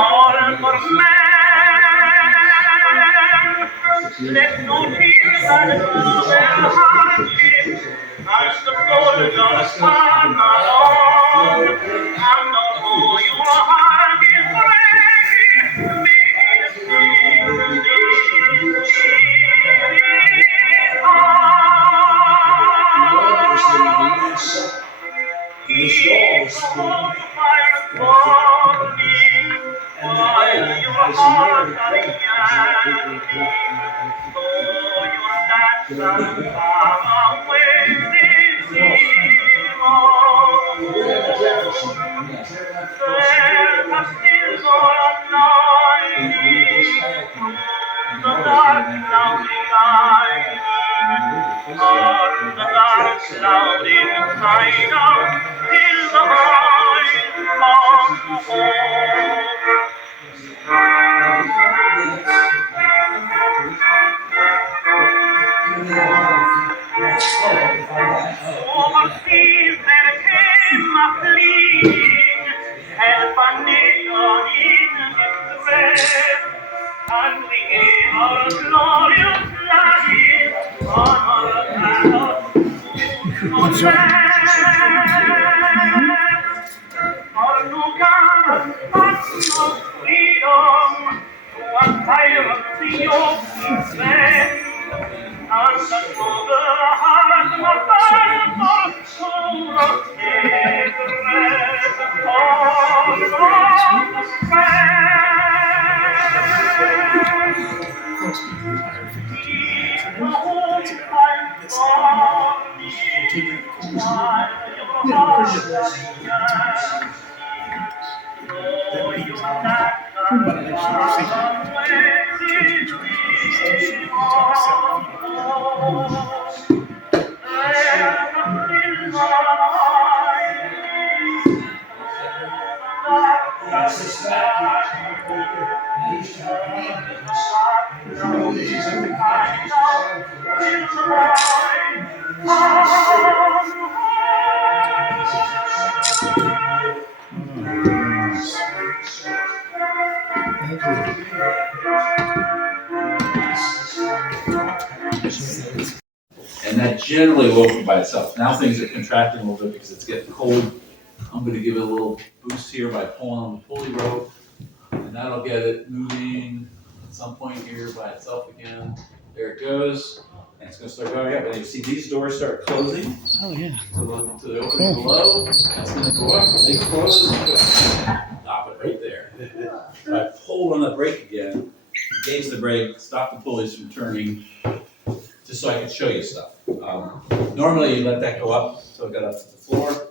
all for man. Let no tears that cool their hardship, as the soldiers stand alone. And although your heart is breaking, be it keep the whole fire burning while your heart are yearning. So your dance and far away this there has still more anointing through the dark cloudy lining. On the dark cloud inside out till the boys come home. Overseas there came a fleeing, help a nation in distress, and we gave our glorious flags on our banner to rest. Our new garment of freedom to a tyrant's yoke we bend. And the sober heart of soul of sacred all of man. Keep the home fire burning while your heart is yearning. Oh, you not And that generally will open by itself. Now things are contracting a little bit because it's getting cold. I'm gonna give it a little boost here by pulling on the pulley rope, and that'll get it moving at some point here by itself again. There it goes, and it's gonna start going up, and you see these doors start closing. Oh, yeah. To the opening below, that's gonna go up, they close, stop it right there. So I pulled on the brake again, engage the brake, stop the pulleys from turning, just so I can show you stuff. Normally you let that go up, so it got up to the floor,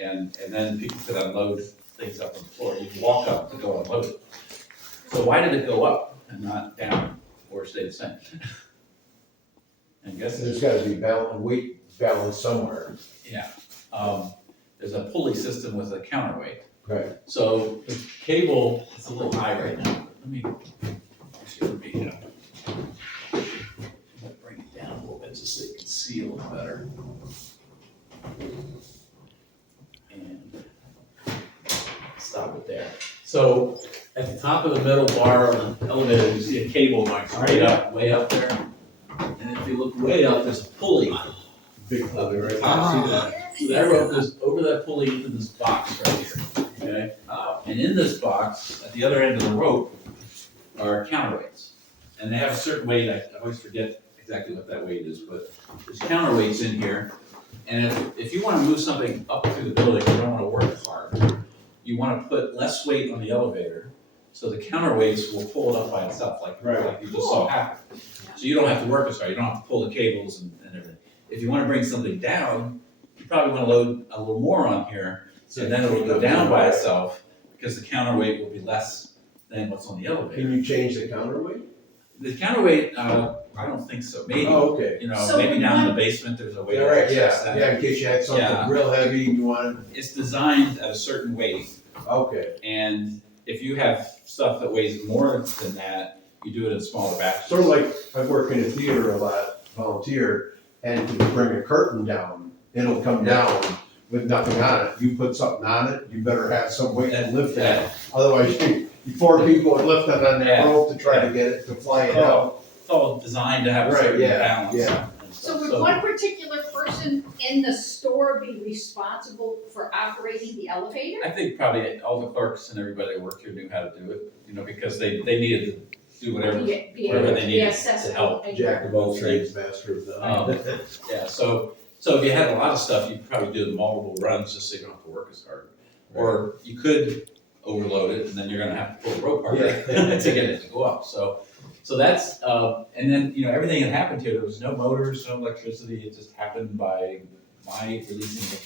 and then people could unload things up on the floor. You can walk up to go unload it. So why did it go up and not down or stay the same? And guess There's gotta be weight balance somewhere. yeah. There's a pulley system with a counterweight. Right. So the cable is a little high right now. Let me bring it down a little bit just so you can see a little better. And stop it there. So at the top of the middle bar of the elevator, you see a cable going straight up, way up there. And if you look way up, there's a pulley. Big pulley, right? See that? So that rope goes over that pulley into this box right here, okay? And in this box, at the other end of the rope, are counterweights. And they have a certain weight, I always forget exactly what that weight is, but there's counterweights in here. And if you want to move something up through the building, you don't want to work hard, you want to put less weight on the elevator, so the counterweights will pull it up by itself, like you just saw happen. So you don't have to work as hard, you don't have to pull the cables and everything. If you want to bring something down, you probably want to load a little more on here, so then it will go down by itself, because the counterweight will be less than what's on the elevator. Can you change the counterweight? The counterweight, I don't think so, maybe. Oh, okay. You know, So maybe down in the basement, there's a way. Yeah, right, to adjust that. yeah, in case you had something Yeah. real heavy, you wanted, It's designed at a certain weight, okay. and if you have stuff that weighs more than that, you do it in smaller batches. Sort of like, I've worked in a theater a lot, volunteer, and to bring a curtain down, it'll come down with nothing on it. You put something on it, you better have some weight to lift that. Yeah. Otherwise, you 4 people are lifting on that Yeah. rope to try to get it to fly it out. It's all designed to have a Right, certain yeah, balance. yeah. and So stuff. would one particular person in the store be responsible for operating the elevator? I think probably all the clerks and everybody that worked here knew how to do it, because they needed to do whatever they needed to help. Jack of all trades, master of none. Yeah, so if you had a lot of stuff, you'd probably do multiple runs just so you don't have to work as hard. Or you could overload it, and then you're gonna have to pull the rope harder to get it to go up. So that's, and then, everything that happened here, there was no motors, no electricity, it just happened by my releasing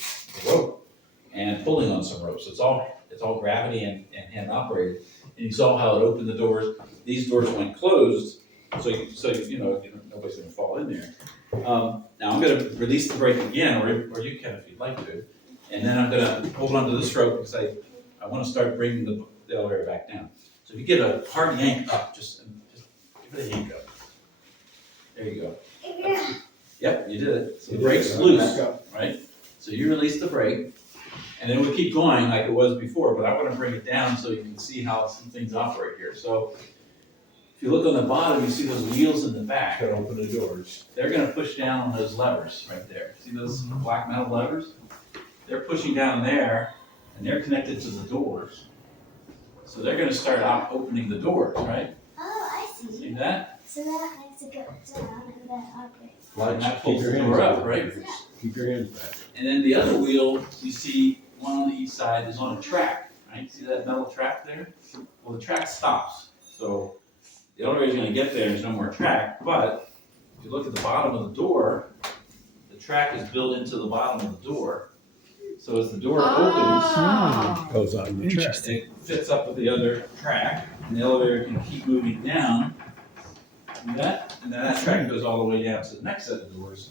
the rope and pulling on some ropes. It's all gravity and hand operated. And you saw how it opened the doors. These doors went closed, so nobody's gonna fall in there. Now I'm gonna release the brake again, or you can if you'd like to. And then I'm gonna hold onto this rope because I wanna start bringing the elevator back down. So if you get a hard yank up, just give it a yank up. There you go. Yep, you did it. So the brake's loose, right? So you release the brake, and then we'll keep going like it was before, but I wanna bring it down so you can see how some things operate here. So if you look on the bottom, you see those wheels in the back. Gotta open the doors. They're gonna push down on those levers right there. See those black metal levers? They're pushing down there, and they're connected to the doors. So they're gonna start out opening the doors, right? Oh, I See see. that? So that makes it go down and then upgrade. And that pulls the door up, right? Keep your hands back. And then the other wheel, you see one on the east side is on a track, right? See that metal track there? Well, the track stops. So the elevator's gonna get there, there's no more track, but if you look at the bottom of the door, the track is built into the bottom of the door. So as the door opens, Oh. Goes on the track. it fits up with the other track, and the elevator can keep moving down. See that? And then that track goes all the way down to the next set of doors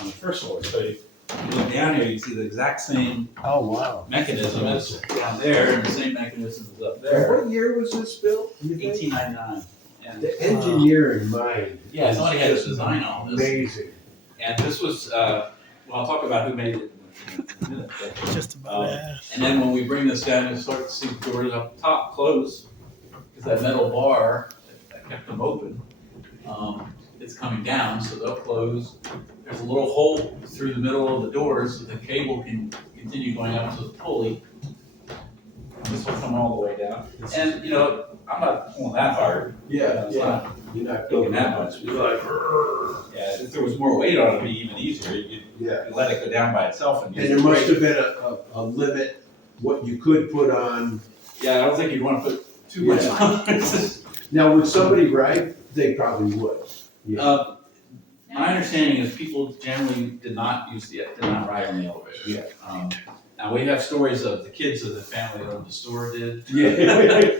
on the first floor. So if you look down here, you see the exact same Oh, wow. mechanism as down there, and the same mechanism is up there. What year was this built? you think? 1899. And The engineering mind. yeah, is somebody had to just design all this. Amazing. And this was, well, I'll talk about who made it in a minute. But, Just about and then when we bring this down, you'll start to see the doors up top close, because that metal bar that kept them open, it's coming down, so they'll close. There's a little hole through the middle of the doors, so the cable can continue going up to the pulley. This will come all the way down. And, I'm not pulling that hard. Yeah, It's yeah. not You're not doing building that much. It's like, yeah, if there was more weight on it, it'd be even easier. Yeah. You let it go down by itself and use And there the must brake. have been a limit, what you could put on. Yeah, I don't think you'd want to put too much Yeah. on it. Now, would somebody ride? They probably would. Yeah. My understanding is people generally did not ride on the elevator. Yeah. Now, we have stories of the kids of the family that owned the store did. Yeah.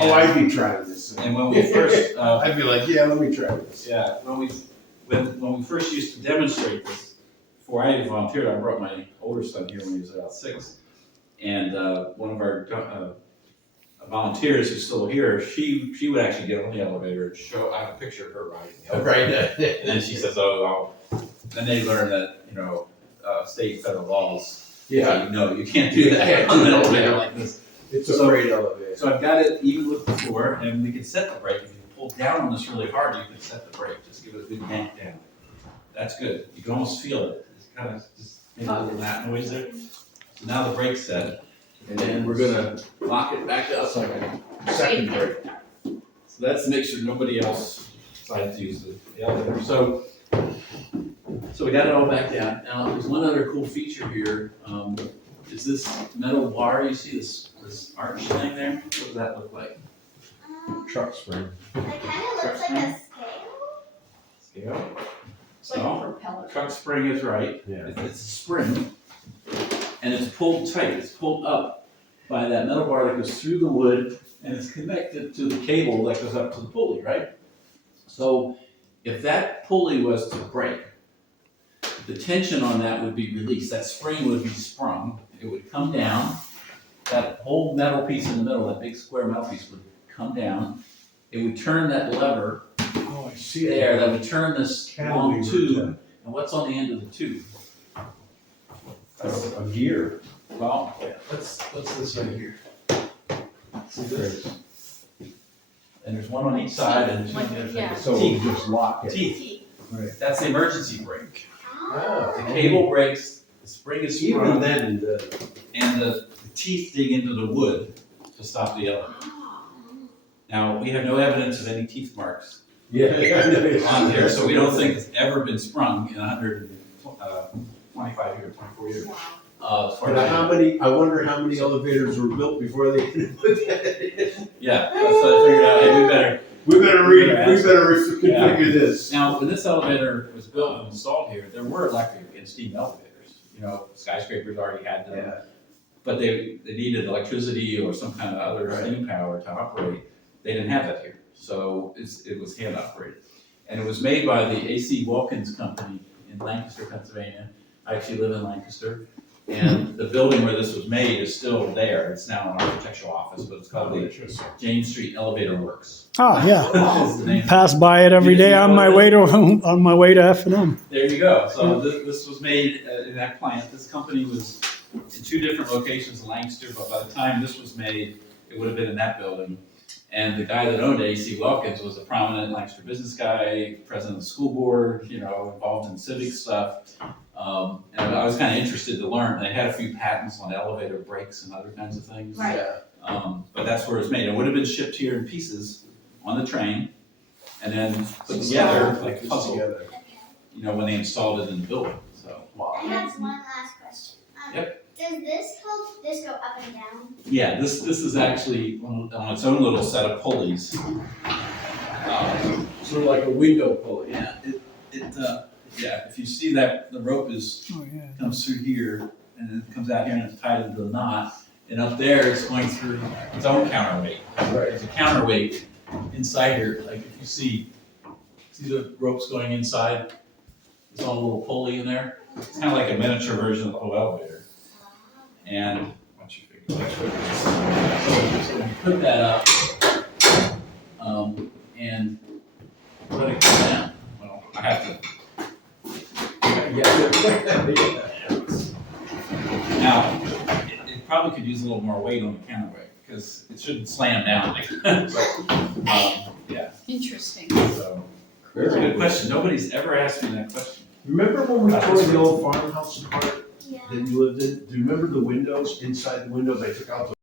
Oh, And- I'd be trying this. And when we first, I'd be like, yeah, let me try this. yeah, when we first used to demonstrate this, before I even volunteered, I brought my older son here when he was about 6. And one of our volunteers who's still here, she would actually get on the elevator and show, I have a picture of her riding the elevator. Right. And then she says, then they learn that, state and federal laws. Yeah. say, no, you can't do that on an elevator like this. It's a great elevator. So I've got it even with the floor, and we can set the brake. If you pull down on this really hard, you can set the brake. Just give it a good yank down. That's good. You can almost feel it. It's kind of just make a little gnat noise there. So now the brake's set, and then we're gonna lock it back up like a second brake. So that's to make sure nobody else decides to use the elevator. So we got it all back down. Now, there's one other cool feature here. Is this metal bar, you see this arch thing there? What does that look like? Truck spring. It kind of looks like a scale. Scale? It's like a So, propeller. truck spring is right. Yeah. It's a spring, and it's pulled tight. It's pulled up by that metal bar that goes through the wood, and it's connected to the cable that goes up to the pulley, right? So if that pulley was to break, the tension on that would be released. That spring would be sprung. It would come down. That whole metal piece in the middle, that big square metal piece would come down. It would turn that lever Oh, I see it. there, that would turn this long Cantilever tube. turn. And what's on the end of the tube? A gear. Well, let's this right here. See this? And there's one on each side and there's Yeah. So we just lock it. teeth. That's the emergency brake. Oh, The cable breaks, the spring is Even sprung, then, and the teeth dig into the wood to stop the elevator. Now, we have no evidence of any teeth marks yeah. on here, so we don't think it's ever been sprung in 125 years, 24 years. As far as I know. I wonder how many elevators were built before they put that in. Yeah, that's what I figured out. Hey, we better. We better configure this. Now, when this elevator was built and installed here, there were electric and steam elevators. You know, skyscrapers already had them. Yeah. But they needed electricity or some kind of other steam power to operate. They didn't have that here. So it was hand operated. And it was made by the A.C. Wilkins Company in Lancaster, Pennsylvania. I actually live in Lancaster. And the building where this was made is still there. It's now an architectural office, but it's called the James Street Elevator Works. Oh, yeah. Is the name. Pass by it every day on my way to F&M. There you go. So this was made in that plant. This company was in 2 different locations in Lancaster, but by the time this was made, it would have been in that building. And the guy that owned A.C. Wilkins was a prominent Lancaster business guy, president of the school board, you know, involved in civic stuff. And I was kind of interested to learn. They had a few patents on elevator brakes and other kinds of things. Right. But that's where it's made. It would have been shipped here in pieces on the train and then put together like a puzzle, you know, when they installed it in the building. So, I have one last question. Yep. Does this help this go up and down? yeah, this is actually on its own little set of pulleys. Sort of like a window pulley. Yeah, yeah, if you see that the rope Oh, yeah. comes through here and then it comes out here and it's tied into the knot, and up there it's going through its own counterweight. Right. There's a counterweight inside here, like if you see the ropes going inside, there's a little pulley in there. It's kind of like a miniature version of the whole elevator. And once you figure out so you put that up, and let it come down. Well, I have to. Now, it probably could use a little more weight on the counterweight because it shouldn't slam down like that. Yeah. Interesting. So, that's a good question. Nobody's ever asked me that question. Remember when we tore the old farmhouse apart Yeah. that you lived in? Do you remember the windows, inside the windows, I took out the